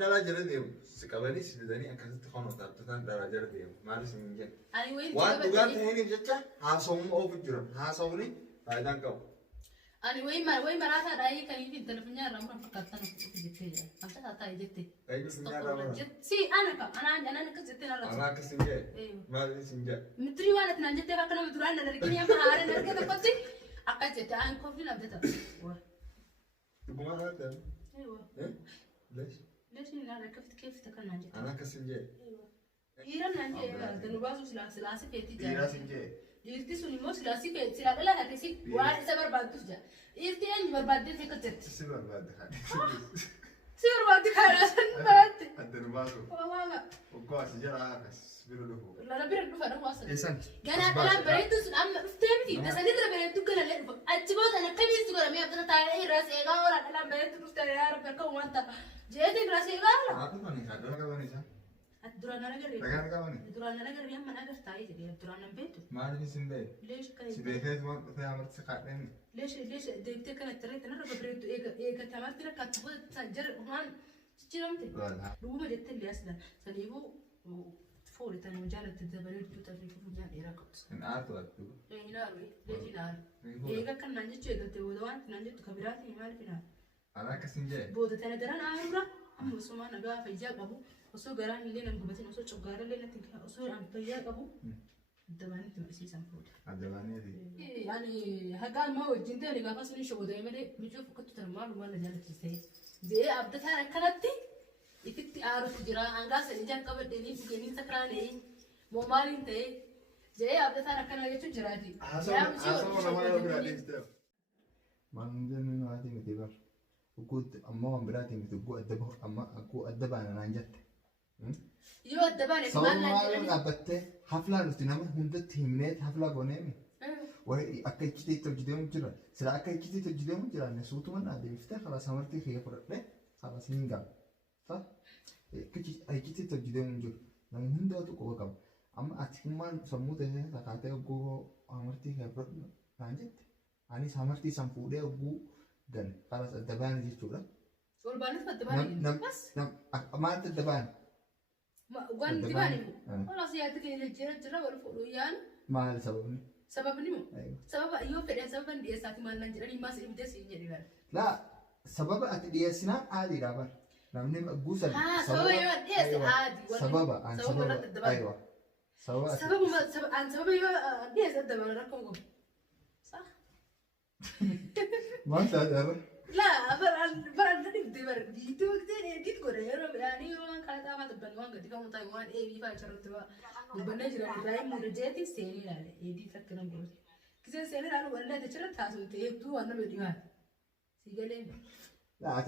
dala jala sekali sedani akan terkena tapi dala jala malu sinjek. Wan juga tehni jecha hasom ofujur hasom ni faedan kau. Ani wei marata dai kan ini teleponnya ramah perkataan aku gitu ya. Apa kata itu? Kayak punya ramah. Si anak kejetin ala. Anak kesinjek. Malu sinjek. Mitri wala tinanjete bakana miturana dari kini apa hari dari kita pasti akan jadi an kopi lah betul. Wah. Tunggu apa tu? ليش؟ ليش أنا كيف تكون نانجي؟ أنا كسنجي. أيوة. إيران نانجي تنوباسو سلاسي كيتي جا. إيران سنجي. إيرتي سونيمو سلاسي كيتي سلا لا هتسي واحد سبر بعد تجا. إيرتي أني برباد في كتير. سبر بعد خان. سبر بعد خان أصلا بعد. الدنوباسو. والله لا. وقاس جرا بس بيرلوه. لا بيرلوه فأنا واصل. إنسان. أنا بريتوس أم فتمتي بس أنا ترى بريتو كنا لا أتبغى أنا كم يستوى مية بتنا تعالى راس إيجا ولا أنا بريتو ترى يا رب كم وانت. جيت راس إيجا لا. Aku kan ikan, orang kawan isa. الدران أنا قريب. Rakan kawan. الدران أنا قريب ما أنا قرتاي تدي الدران أنا بيتو. ما ada di sini. ليش كاي؟ Sebaiknya cuma saya amat sekarang. ليش ديبتك أنا تريت أنا ربع بريتو إيجا تمرت لك كتبو تجر هان تجرمتي. لو ما جت اللي أصلا سليبو فوري تاني مجال تدبرت تتفرج في مجال إيراكوس. أنا أتوقع. إيه ناروي ليش نار؟ إيجا كان نانجي تجد تودوان نانجي تكبرات يمال فينا. أنا كسنجي. بود تاني دران أمورا أم وسما نجا فيجا أبو وسو جران اللي نقبتين وسو شجارة اللي نتكلم وسو أم فيجا أبو. الدبانة تمسي سامفود. الدبانة دي. يعني هقال ما هو جنتي اللي قافص من شو ده يمدي بيشوف كنت ترمال وما نجالك تستهي. زي أبدتها كنتي. إتتي أعرف جرا أنغاس نجان قبل دني بجنين سكراني مومالين تي جاي أبدا كنا يجون جرادي asal mana berarti itu manjan ini nanti mestibar aku amma berarti itu aku ada bana nanjat يو الدبانة كمان نانجات أبته حفلة لستنامه هند تهمنيت حفلة بونيمي وهي أكيد كتير تجديهم جرا سلا أكيد كتير تجديهم جرا نسوت من عادي مفتاح خلاص همرتي خير فرقة خلاص نينجا صح أي كتير تجديهم جرا نعم هند أتو كوكب أما أتكلم سموته تكاتة أبو همرتي خير فرقة نانجات أني همرتي سامبودة أبو جن خلاص الدبان دي جورا والبانات الدبان بس ما أنت الدبان وان دباني خلاص يا تكين الجرا والفرويان ما السبب سبب نيمو سبب أيوة كده سبب دي ساتي ما نجري ما سيبي ده سيجي ده لا سبب أتدي سنا عادي رابر نامني مقبوس سبب أيوة دي عادي سبب عن سبب أيوة سبب عن سبب أيوة دي سد ما نركم صح ما تقدر لا برا دي دي تقول يعني يوم كانت ما تبان وان قد كم تايوان أي بيفا شرطوا وبنجرا راي مرجعتي سيني لا يدي فكرنا بقول كذا سيني لا ولا تشرط تاسو تيجو أنا بديها سيجلين لا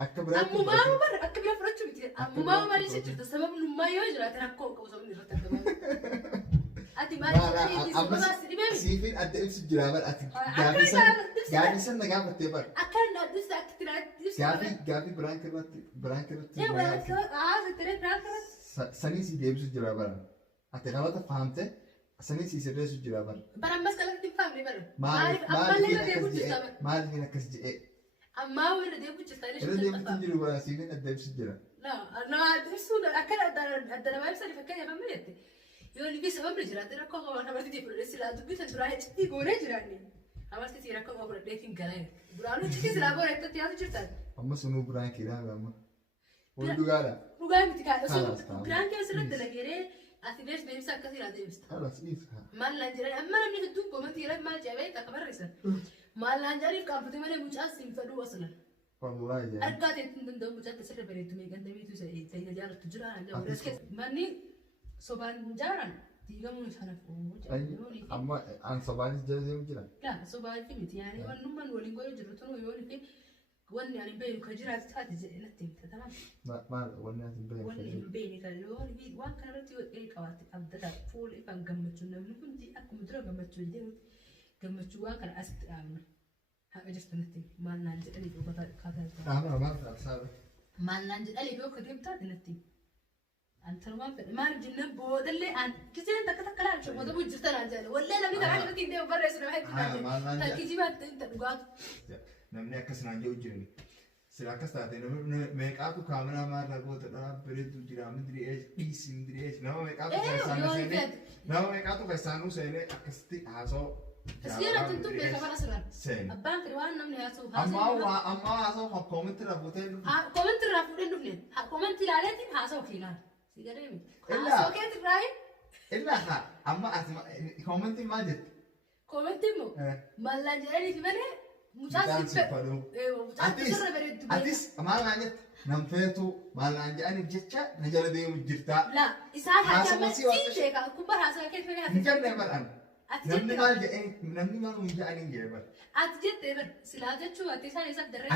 أكبر أمو ما مر أكبر فرصة بتير أمو ما مر يصير السبب إنه ما يوجد تناكو كوسام نرتب تمام أتي ما لا سيفين أدي إمس الجرابر أتي جابيسن نجاب التبر أكن أدرس أكتر جابي برانكرت إيه ولا ستري برانكرت سني سي ديبس الجرابر أتي غلط فهمته سني سي سيرس الجرابر برام بس كلام تفهم لي برا ما أدري نكس جي أما هو اللي ديبو تستاهل اللي ديبو تنجرو برا سيفين أدي إمس الجرا لا أنا أدرسه أكن أدرس ما يبصر يفكر يا فمريتي يقول لي سبب رجلا ترى كم أنا ما تدي بقول لا تبي تجرا تدي قول رجلاني أما تدي كم أقول ديتين كلام برانو تدي سلا بقول أنت تيار تجرا أما سنو بران كذا أما ولدوغالا دوغالا متكا بران كذا سرت لكيرة أثناش بيمسك كثير هذا يمسك خلاص إيه ما لانجري أما لما يهدوك كمان تيار ما جابه تكبر رئيسا ما لانجري كان فتي ماله مجاز سيمفدو أصلا والله يا أرجع تندم مجاز تسرب بريتو ميجان دمي تو سي تيجي جالس تجرا عندنا ورسك ماني صبان جارن تيجا مو يشارك أما عن صبان جالس يمكن لا صبان في مت يعني ونمان ولين قولي جرتون ويقولي في ون يعني بين كجرات هذه زي نتيم تمام ما ون بين كالون في وان كانت إيه كواتي أبدا فول إفهم جمتشون من كنتي أكو مدرى جمتشون دي جمتشون وان كان أست أمنا هذا جست نتيم ما نانجد اللي بيو كذا ما نانجد اللي بيو كذا بتاعت نتيم أنت ما نجنب بود اللي أن كثير أنت كتكلم شو هذا بوجه ترى ولا أنا بدي أعرف كذي وبرا يسمع هيك تاكيجي ما أنت بقعد نمني أكسر عن جو جرني sila akkas taate meeqaatu kaameraa maarraa gootadha bareedu jira midri dhiis nama meeqaatu keessaanuu seenee akkasitti haasoo Sira tentu beka bara siran. Abang kirwan nam ne asu. Amma haasoo koomenti rafutee koomenti rafutee dhufne koomenti ilaaleetiin haasoo kiilaan si gadeemi haasoo keeti raayii illaa amma ati koomenti maal jette koomenti immoo mallaan jedhanii fi malee mucaan sibbadhu atis maal naan jette nam feetu maal naan jedhaniif jecha na jala deemu jirtaa isaan haasawasiin sheekaa kubba haasawaa keeti malee hin jabne bar'an namni maal hin jedhaniin jee bar ati jettee bar silaa jechuu ati isaan isaan darree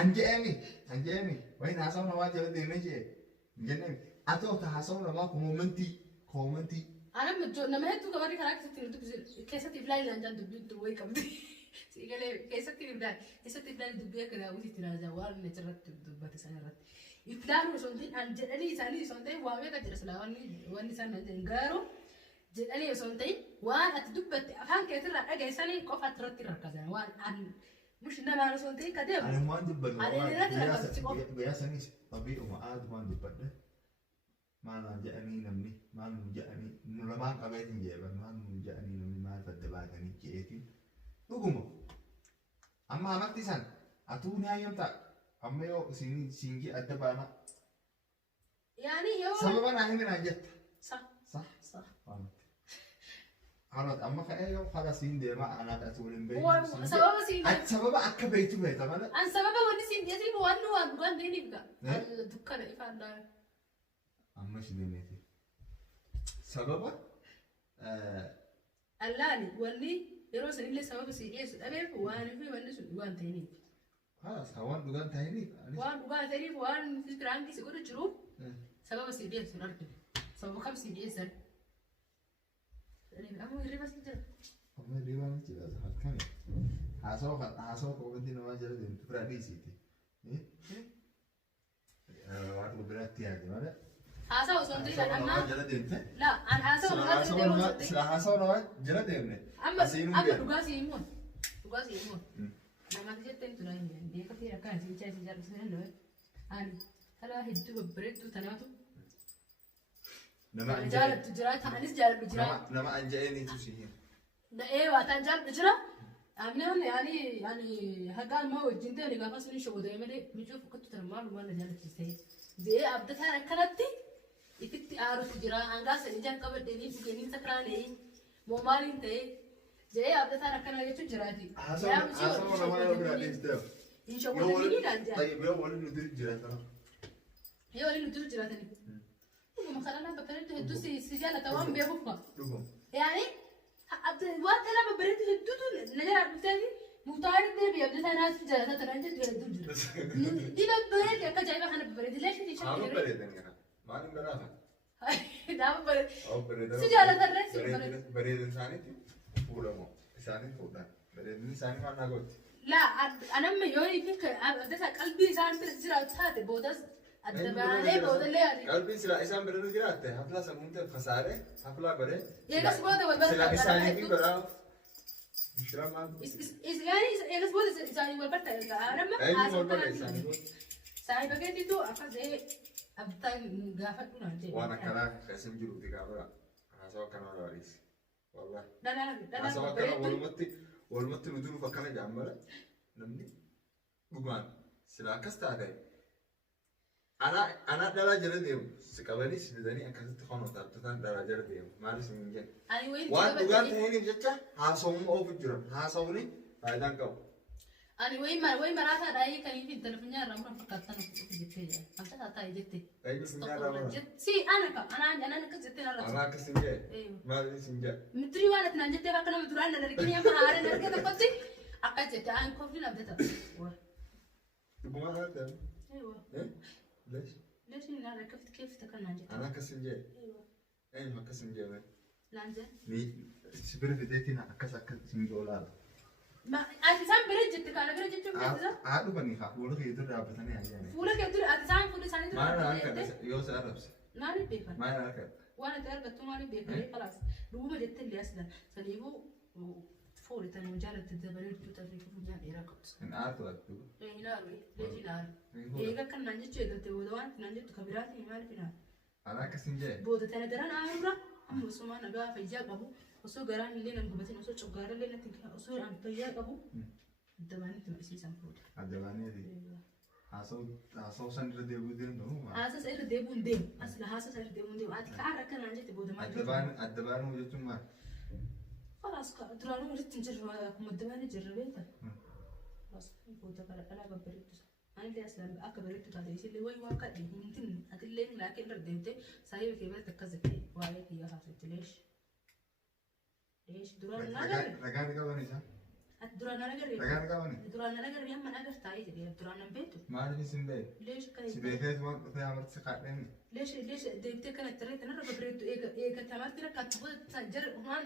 anjeemi wayin haasawaa namaa jala deemee jee hin jenneemi ati ota haasawaa namaa koomentii Anam nama hedduu gabaarri karaa keessatti iflaan ilaalaan dubbiin wayii qabdi. Siigalee keessatti iflaan dubbii akka daawwitiitti raajaa waan inni achirratti dubbate sana irratti. Iflaan osoo hin ta'in jedhanii isaanii osoo hin ta'in waamee kan jedha silaa wanni isaan jedhan garuu jedhanii osoo hin ta'in waan ati dubbatte afaan keetirraa dhageessanii qofa irratti rakkatan waan mush namaan osoo hin ta'in ka deemu. Ani waan dubbadhu guyyaa sanis abiidhuma aadumaan dubbadhe. Maal jedhanii namni maal nu jedhanii nu lamaan qabeetiin jeeban maal nu jedhanii namni maal fadda baatanii jeetiin dhuguma amma amarti isaan atuu ni hayyamtaa amma yoo siingi adda baana yaani yoo sababa naa himinaan jetta sa harat amma ka'ee yoo haala siin deema anaa ta'as waliin beeku sababa akka beektu beekta malee an sababa wanni siin jeetiin waan nu waan dhugaan deeniif gaa dukkana ifaan dhaa amma shineeti sababa allaani wanni yeroo sanillee sababa si dhiyeessu dhabeef waan fi wanni sun dhugaan ta'iniif. Waan dhugaan ta'iniif. Waan dhugaan ta'iniif waan fikiraanki si godhu jiruuf sababa si dhiyeessu argina. Sababa kam si dhiyeessan. Amma hirriba si jira. Amma hirriba si jira halkani. Haasawaa koobatti namaa jala deemtu firaa dhiisiiti. Waan biraatti yaade malee. Haasawaa osoo hin ta'in amma jala deemte. Laa an haasawaa namaa jala deemne. Amma dhugaa si himuun. Dhugaa si himuun. Namaati jetteen tura hin beekatee akkaan si ijaa si jaallu sana lo'e. Ani talaa hedduu babbareedduu tanaatu. Nama jaalattu jira ta'anis jaaladhu jira. Nama anja'eeniitu si himu. Na'ee waa ta'an jaaladhu jira. Amnaan yaani hagaan maa wajjin ta'e gaafa suni shoboodee malee miicoo fokkattu tana maalu waan na jaalachiisee. Jee abdataan akkanatti ifitti aarutu jira hangaa sanii jaan qabadheenii dhugeenii sakraanee moo maaliin ta'e jee abdataan akkana jechuun jiraati. Haasawaa namaa yoo biraa deemte. Inshoboodanii dhaan jaa. Yoo waliin nuti jiraatan. Yoo waliin nuti jiraatanii. Dhuguma kanaan bakka hedduu si jaalata waan beekuuf qaba. Dhuguma. Yaani waan talaa babbareedu hedduutu na jalaa dhufteefi muktaari deebi abdataan haasi jaalata tanaan jettu hedduu jira. Diba bareedi akka ajaa'iba kana babbareedi leeshin ishee jira. Haa bareedan kana. Maaliin baraata? Daama bareedi. Si jaalatarree si bareedi. Bareedin isaaniitti fuudhamu. Isaaniin fuudhan. Bareedin isaanii waan naa gootti. Laa anamma yoo ifi abdataa qalbii isaan bira jiraatu taate boodas adda baanee boodallee ati. Qalbii sila isaan bira jiraatte haflaa sammuun ta'e fasaaree haflaa godhee. Eegas booda wal barata. Sila isaanii fi godhaa. Mishira maal? Eegas booda isaanii wal barata. Anamma haasawaa kana isaanii. Saayii bakeetiitu akkasee abdataa gaafadhu naan jedhe. Waan akkanaa keessan jiruuti gaafa haasawaa kana waliis. Wallah. Dhanaa haasawaa kana walumatti nu duruuf akkana jaammala namni dhugaan sila akkas taate ana dhalaa jala deemu si qabanii si fidanii akkasitti honoota abdataan dhalaa jala deemu maalis hin jennu waan dhugaan ta'iniif jecha haasawuun oofu jira haasawuun faayidaan qabu. Ani wayi maraataa dhaayee kaniif intala funyaa irraa muran fakkaatan of jettee jira. Amsa taataa jettee. Dhaayee funyaa irraa muran. Si anaan akkas jettee narra. Anaa akkas hin jee. Maaliif sin jee. Mitirii waan ati naan jettee bakka nama duraan na darganii amma haareen argee tokkotti akkas jettee aan kofiin abdata. Dhugumaa haa ta'e. Leesh. Leeshin naan akka keefita kan naan jettee. Anaa akkas hin jee. Eenyu akkas hin jee. Naan jee. Ni sibira fideetiin akkas hin jee olaala. Ati isaan bira jette kana bira jechuun beeksisa. Haa dhufanii haa fuula kee dura dhaabbatanii haa jiran. Fuula kee dura ati isaan fuula isaanii dura dhaabbatanii yoo si arrabse. Maaliif beekan? Maaliif argata? Waan ati argattu maaliif beekanii falaas dhuguma jettee illee asila saniifuu فولي تاني مجرد تدبرين توتا في فنجان إيراكوس نعرف وقته نار ليش نار إيه كان نانجت شيء قلت ودوان نانجت خبراتي ما في نار أنا كسنجة بودا تاني دران أمرا أم وسما نجا في جاب أبو وسو جران اللي نقبتين وسو شجار اللي نتكلم وسو عم بيجاب أبو الدباني تمسي سامبود الدباني دي هاسو سندر ديبودين دو هاسا سير ديبون ديم أصل هاسا سير ديبون ديم أتكعر كان نانجت بودا ما الدبان هو يتم ما خلاص درانو مرت تنجر كم الدباني جربتها خلاص بودا كلا ببريتو أنا اللي أصلا أكبرت تادي اللي وين واقع يمكن أتلين لكن رديته سايب كيف تكذب وايد هي خاصة ليش دران ناقر رجعني كمان إيش دران ناقر رجعني كمان دران ناقر يوم ما ناقر تاي جدي دران نبيته ما أدري سنبي ليش كذا سبيكات ما في عمرت سقاطين ليش ديبته كانت ترى أنا ربريتو إيه كتامات كده كتبود تجر هان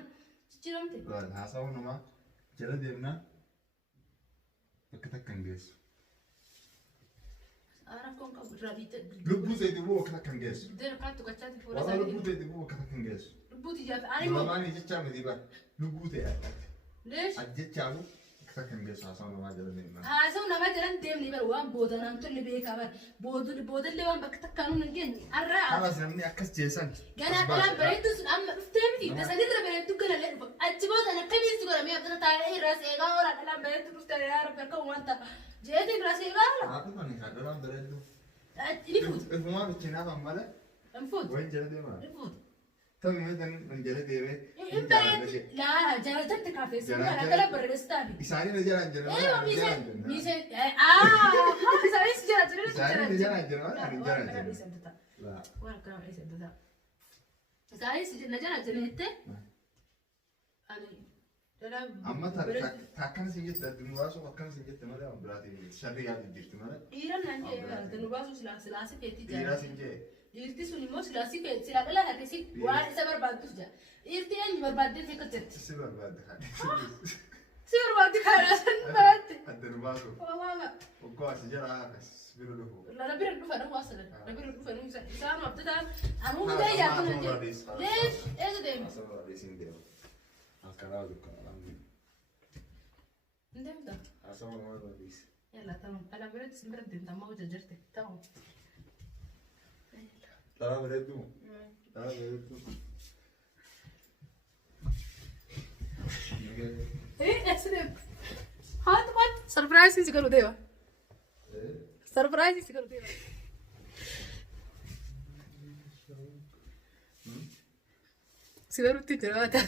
تجرمت لا هاسو نما جل ديمنا بكتك كنجس أعرف كم رابيت لبو زي دبو كتك كنجس ده كاتو كتشات فورا والله سايد لبو زي دبو كتك كنجس لبو تجاب أنا ما أنا جت شامي ديبا لبو زي ليش أجت شامو كتك كنجس هاسو نما جل ديمنا هذا نما جلن ديم لي بروان بودنا أنتو اللي بيك أبر بود اللي وان بكتك كانوا نجني الرا خلاص نمني أكس جيسان جانا كلام بريتو أم فتهمتي بس أنا ترى بريتو كنا لا أجيبه أنا كمية سكورة مية بدنا تعالي راس إيجا ولا كلام بريتو بس ترى يا رب بركو وانت جيتي راس إيجا هذا ما نخدر لهم بريدو يفوت إفهموا بتشينا فماله يفوت وين جل ديما يفوت تمام مثلا من جل ديبه إنت لا جلتك كافي سكورة أنا كلام بريستاني إساني نجار أنجنا إيه ميسن إساني سجرا إساني نجار أنجنا نجار أنجنا لا وأنا كلام عيسى ده إساني سجرا نجار أنجنا أنا أما تاكن سيجت الدنواسو تاكن سيجت ماله براتي شريعة الدكتور ماله إيران نانجي دنوباسو سلاسي كيتي جا إيران سيجي إيرتي سونيمو سلاسي كيتي سلا لا هتسي وان سبر بعد تجا إيرتي أني برباد دي كتير سيبر بعد سبر بعد كاراسن بعد الدنواسو والله وقوا سجرا بيرلوه لا نبير نوفا نو واصل نبير نوفا نو سام أبتدأ أنا مو بداية يا ليش إيه ده أصلا رئيسين ديو أكراه دكان ندم أصلا ما رئيس يلا تمام أنا بريت سمرت أنت ما وجرتك تمام ترى بريدو إيه أسلم هات سرپرایز سی کرو دیوا سرپرایز سی کرو دیوا سيدروتي جراتا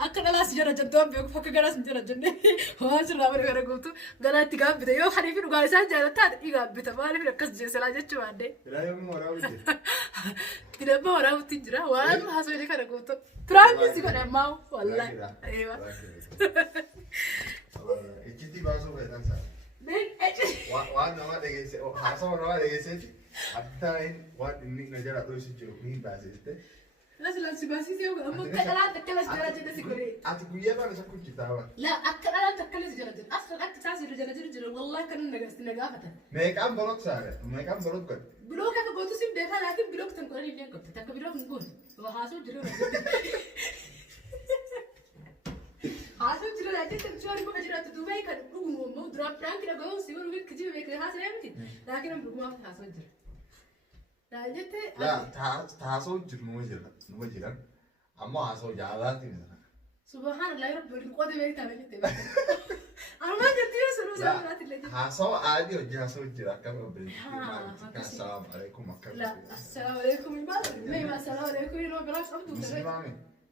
أكنا لا سجرا جدوم بيوك فك جرا سجرا جنة هو أسرع مرة مرة قلتو قال تجاب بده يوم حريفين وقال سان جالا تاد يجاب بده ما أعرف ركز جالس لا جت شو عنده لا يوم ورا وجه كده ما ورا وتجرا وأنا حاسس إني كنا قلتو ترى ميسي كنا ماو والله أيوة إكتي باسو بيتان سا من وأنا ما دقيسة حاسة ما دقيسة حتى إن وقت إني نجار أدوي سجوا مين باسيته لا سباسي سيو أمك كلا تكلا سجرا جنة سكوري أتقولي أنا مش هكون كتابة لا أكلا تكلا سجرا جنة أصلا أكتر ساسي رجال جرا والله كنا نجافة ميك أم بلوك سارة ميك أم بلوك قد بلوك أنا قلت سيم ده لكن بلوك تنقلني بيان كنت تك بلوك نقول وحاسو جرا حاسو جرا لكن تمشي ما جرا تدوبي كان مو دروب فرانك كده قالوا سيور ويك كذي ويك حاسو يمتي لكن أنا بقول ما حاسو جرا لا تحاسو جرا نو جرا أما حاسو جالاتي مثلا سبحان الله يا رب القوة ما يتعمل تبع أنا ما جدي أسرع سامرات اللي حاسو عادي وجه حاسو جرا كم بين السلام عليكم مكان لا السلام عليكم ما السلام عليكم يا رب راس أبدو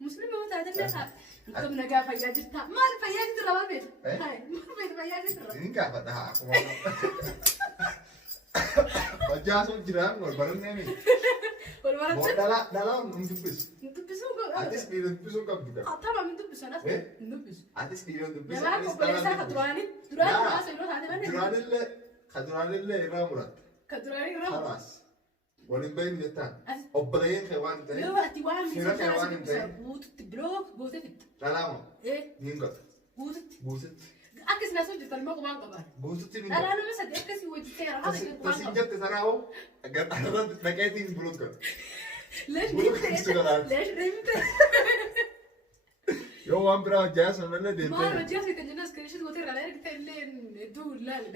مسلم هو تعتمد كم نجا فياج تا ما الفياج ترى ما بيت هاي ما بيت فياج ترى ini nggak pada aku mau baca asal jiran berbareng nih والولد dalam untuk bis ندبسوا artis bilang bis enggak juga طبعا ندبس أنا ندبس artis bilang bis يا معكم بليسا كدراني دراني ما سيلو هذا من كدران اللي رامرات كدراني رام خلاص ولين جتان أبراهيم خوان تاني لو وقت وان سيرة خوان بيسا بوت بلوك بوت فيت dalam إيه ningkat بوت buset أكيس ناس وجدت الموقع ما قبل buset ini أنا ما صدق أكيس وجدت يا هذا tersinjat ke sana oh agar ada paketing bulut kan ليش بلوك ريمت استغلال. ليش ريمت Yoo waan biraa hojjaa sanallee deemtee. Maal hojjaa seetan jenna iskiriishit gootee irraa ergite illee hedduu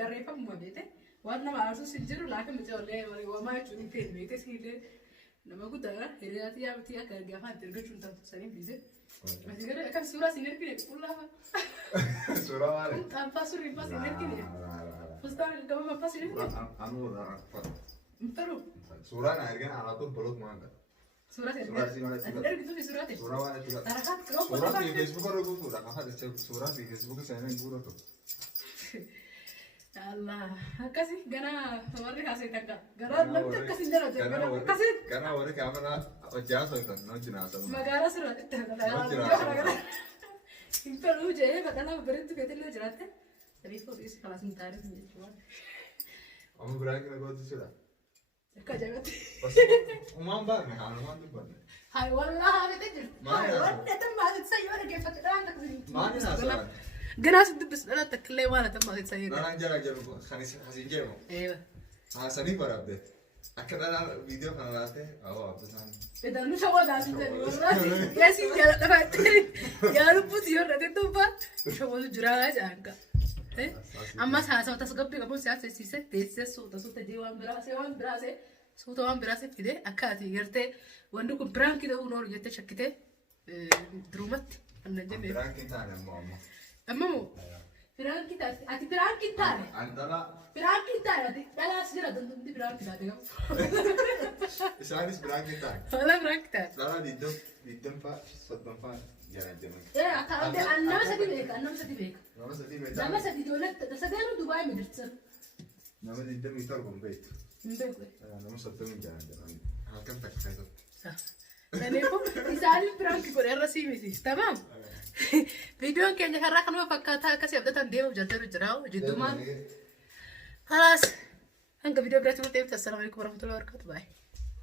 garreeffamuma beete waan nama aarsus hin jiru laaka micoollee wamaa jechuun hin ta'e beete siillee nama guddaadha hiriyaati yaabtii akka ergaa afaan ergachuun taatu saniin dhiise. Ati gara akkam suuraa siin ergine qullaafa. Suuraa maali? Abbaa suurri abbaa siin ergine. Fustaan gama abbaa siin ergine. Anuudha. Mtaru. Suuraa na ergine alaatu bolot maanga. Suuraa siin ergitu fi suuraa ta'e. Suuraa waan itti Tarakat kau suuraa fi Facebook irra guutuudha. Afaan jecha suuraa fi Facebook isaanii guutuudha. Allah, akkasi gana warri haasee takka. Gara namni akkasi jira jira. Gara akkasi. Gara warri kaamera hojjaa soitan nojji naasa. Magaalaa sirraa itti gara. Intaluu jee bakala bareedu keetillee jiraatte. Tabii fuudhis kalaas hin taane jechuudha. Amma biraa kira gootu jira. Akka jabatti. Umaan baarne haalumaan dubbanne. Hai wallah haamete jiru. Hai wanni tammaati sayyoo dhageeffate dhaan akkasi. Maali naasa? Ganaas dubbis dhala takkillee waan tammaati sayyoo. Dhanaan jala jiru kasin jeemu. Eewa. Haasanii barabde. Akka dhanaa viidiyoo kana laate awwa abdisaan. Edan nu shawwaa daasite warraati. Yeesi jala dhafatte. Yaa lubbuuti yoo irratti dubbaa. Shawwatu jiraa jaanka. Amma haasawaa tasgabbii qabuun siyaasa siise teessee suuta jee waan biraasee suuta waan biraasee fide akka ati gartee wanti kun biraankii ta'uu noonu jettee shakkitee durumatti anna jennee. Biraankii taane ammoo amma. Amma moo biraankii taate ati biraankii taane. Antala. Biraankii taane ati dhalaas jira dandamti biraankii taate gahu. Isaanis biraankii taane. Wala biraankii taate. Dhalaa diddam faa soddon faa jaran jaman. Akka nama sadi beeka nama sadi beeka. Nama sadii beektaa. Nama sadi ijoollee sadeenu Dubaay midirsan. Nama diddamii torba hin beektu. Hin beeku. Nama soddomii jaran jaman. Halkan takka keessatti. Kanaafuu isaanii biraankii godhe irra sii miti. Tamaam. Viidiyoon keenya karraa kanuma fakkaataa akkasii abdataan deemuuf jarjaru jira. Jiddumaan. Kalaas. Hanga viidiyoo biraatti nuti eebbisu. Assalaamu alaikum warahmatullahi wabarakatuh. Baay'ee.